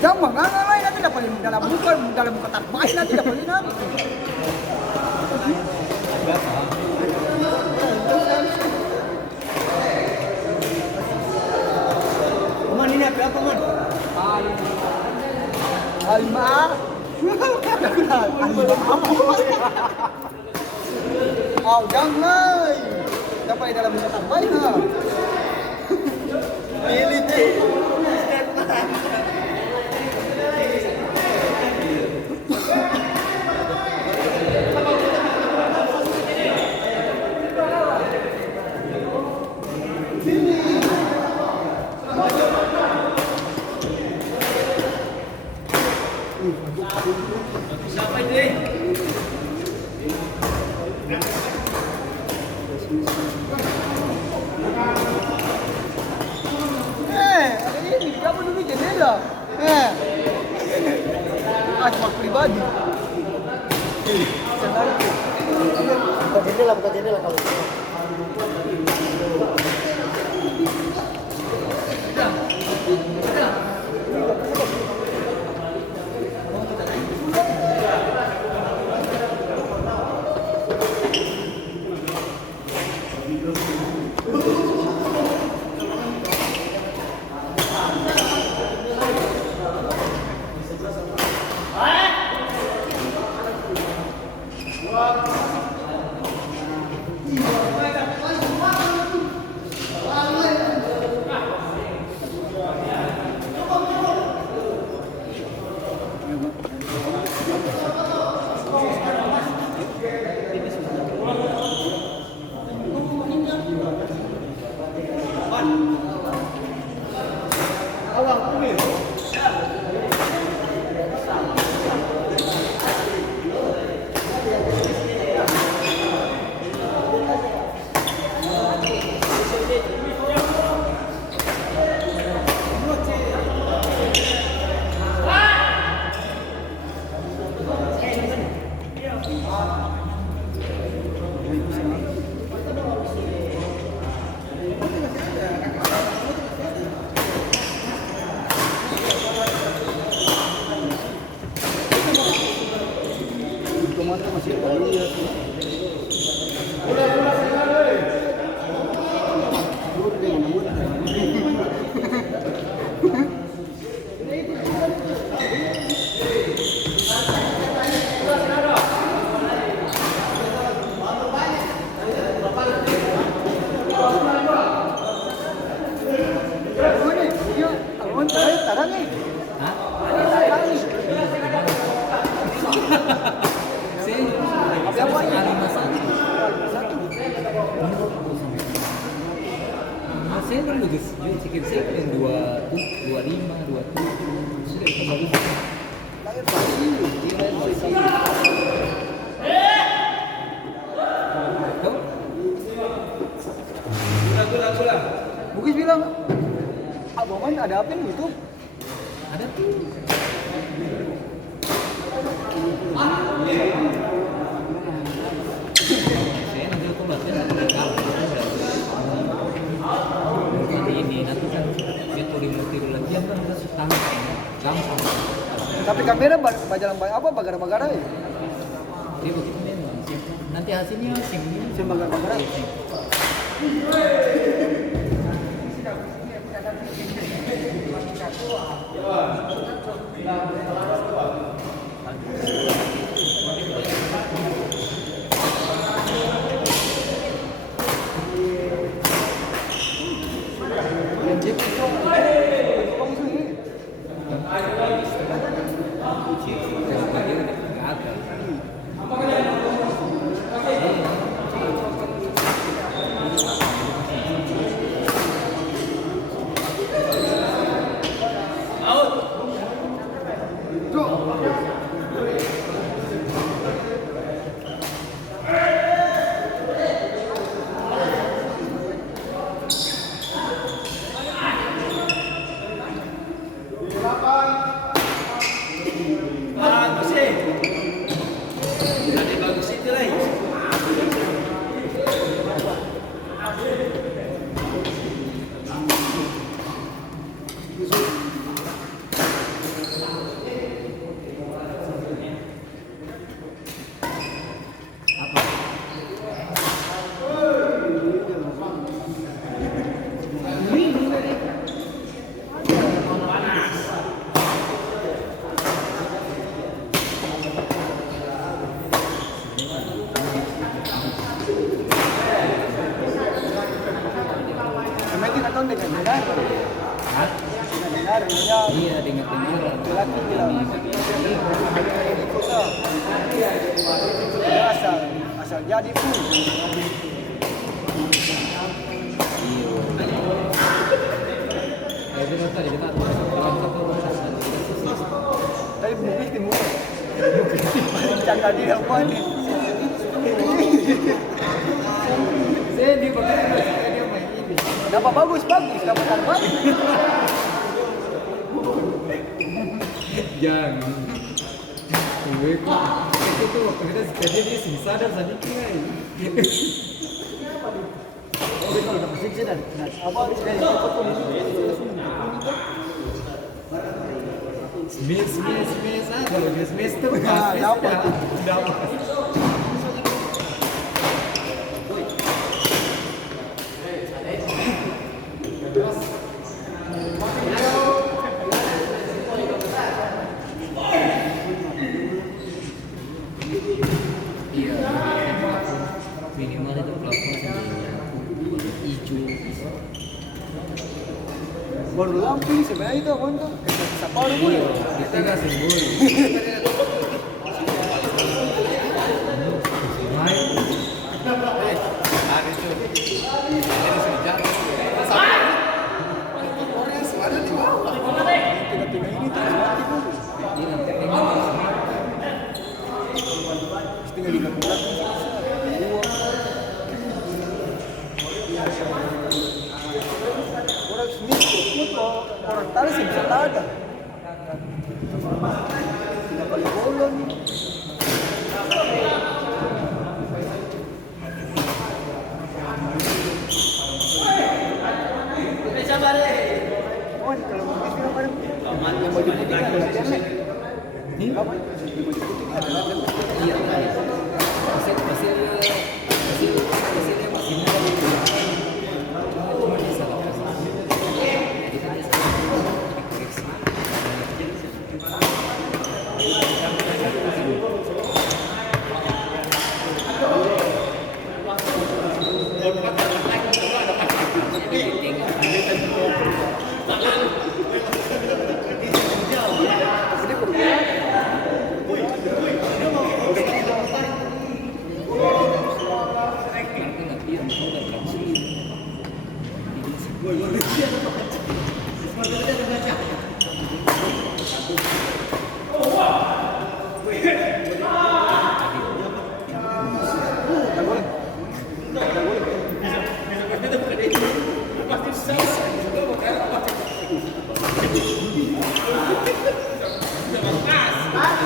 Jangan main nanti dapat dalam kotak main nanti dapat ini. Teman ini apa teman? Alma. Oh jangan. Dapat dalam kotak main ha. Pilih deh. Siapa itu? Ada ini, kamu dulu jendela. Cuma pribadi. Bukan jendela kalau. Saya kan bagus, chicken saya kan yang 25, 27 sudah itu bagus. Lahir Bali. Iya, Bali. Pulang. Bugis bilang, Abang Man ada apa nih itu? Ada tuh. Saya nanti aku baca kalau nanti ini nanti kan dia tiru lagi kan harus tahu gampang. Tapi kamera bajalan apa bagara-bagara ya? Dia begitu memang. Nanti hasilnya sing bagara-bagara. Iya, dengar-dengar. Laki bilang, asal jadi pun. Iya. Itu tadi kita Tapi bugis timur. Cakap dia apa nih? Saya dia main ini. Dapat bagus, dapat bagus. Jangan. Gue itu tuh waktu kita kerja dia sing sadar tadi kira. Oh, kalau dapat siksa dan apa dari foto ini? Smash kalau dia smash tuh dapat. Minimal itu plafon hijau. Baru lampu sebenarnya itu apa tuh? Saparu pun. Kita nggak simbol. Orang tahu sih bisa ada. Bolon. Oh, kalau bugis kan kemarin yang baju putih kan adalah Jernek. Apa? Yang baju putih adalah Jernek. Iya.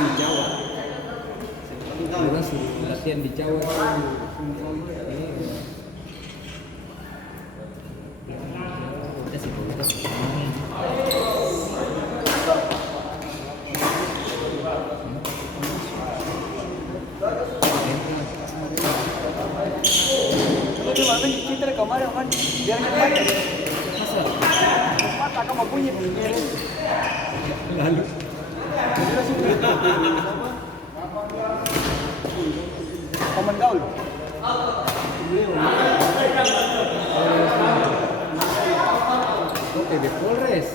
di Jawa. Orang suruh latihan di Jawa. Kita sih kita. Kalau di mana di Citra kemarin kan biar cepat. Masa? Cepat akan mau bunyi. Lalu Komen gaul. oke di Polres.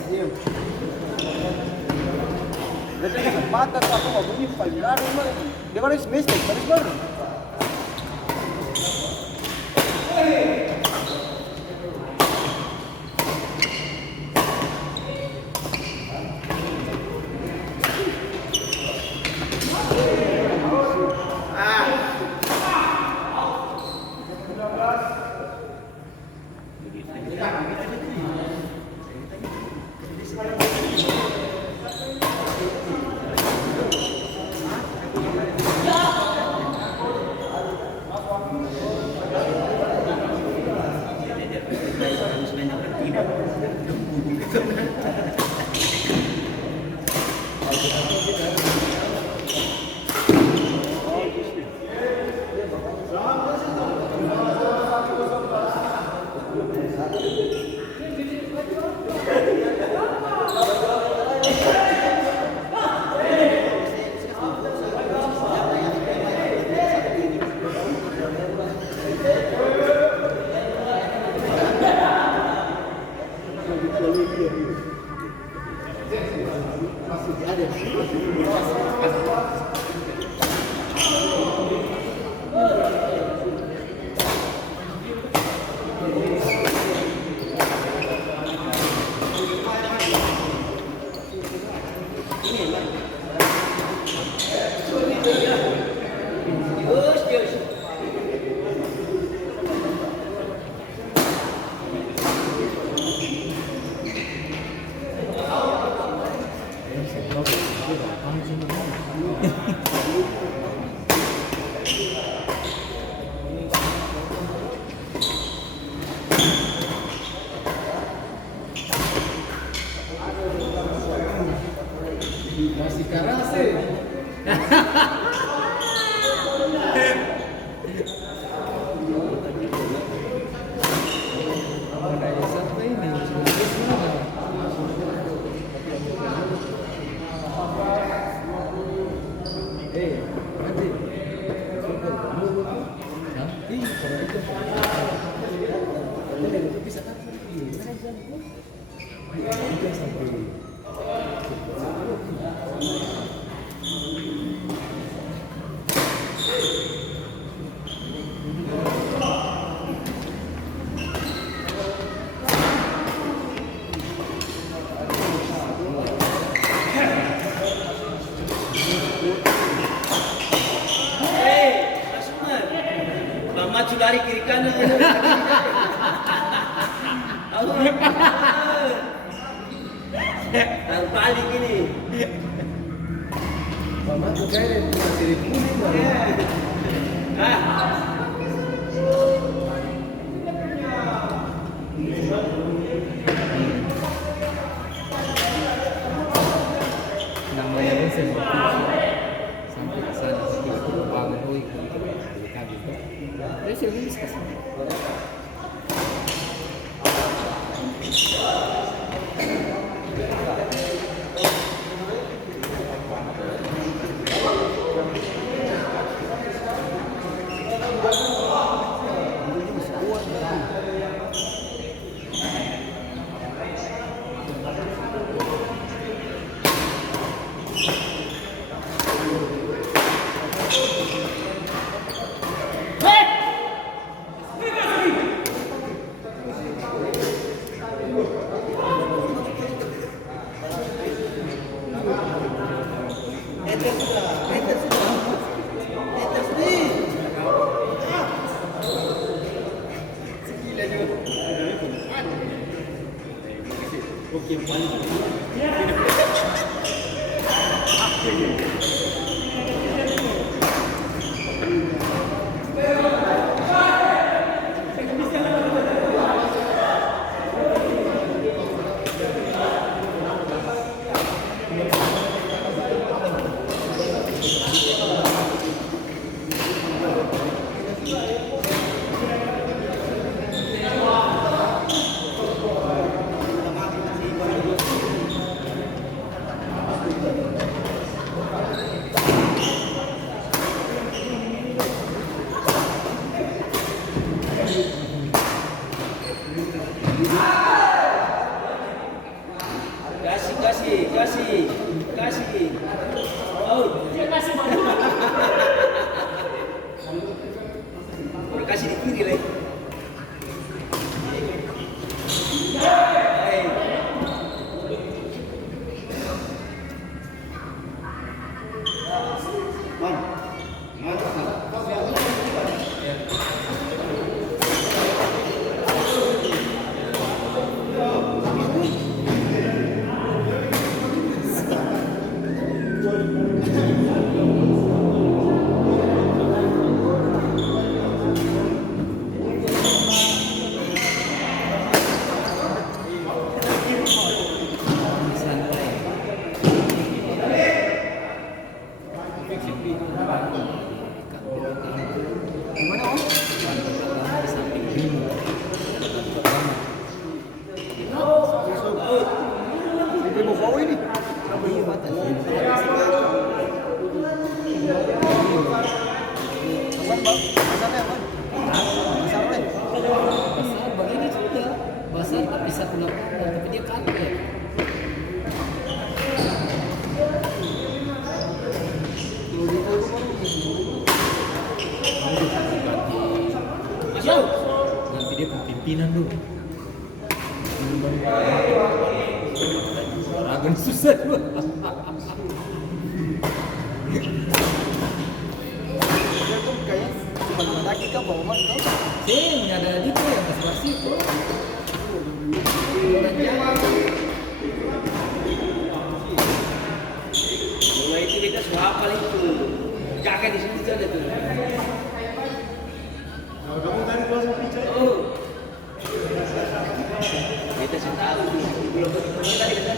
Berarti mata tuh aku mau bunyi paling baru mah. Dia baru semester, baru. Masih karase. Ada siapa ini? Nanti. Nanti kalau itu. Itu bisa kan? Iya. Sampai. Maju dari kiri kanan. Tahu balik ini. Mama tuh kayak masih di kuning baru. Namanya Vincent sampai ke sana itu bangun oi kami itu. Dia sih ini sekarang. Oke, balik. kasih. Oh, udah kasih di kiri lagi. Gimana om? Hindi mo bawa ini. Asan ba? Asan na yan? Asan na yan? Basar begini sudah. Basar tapi satu lapangan, tapi dia kaget. Masuk. Nanti dia pimpinan dulu. Ragun susah dulu. Dia tuh kayaknya cuma lagi kah bawa man kau? Sih, ada di tuh yang pas itu. Orang Jawa. Mulai itu kita sudah hafal itu. Jaga di sini saja tuh. Oh. Kita sudah tahu belum ketemu tadi kan.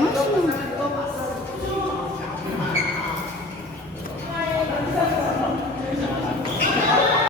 masuk.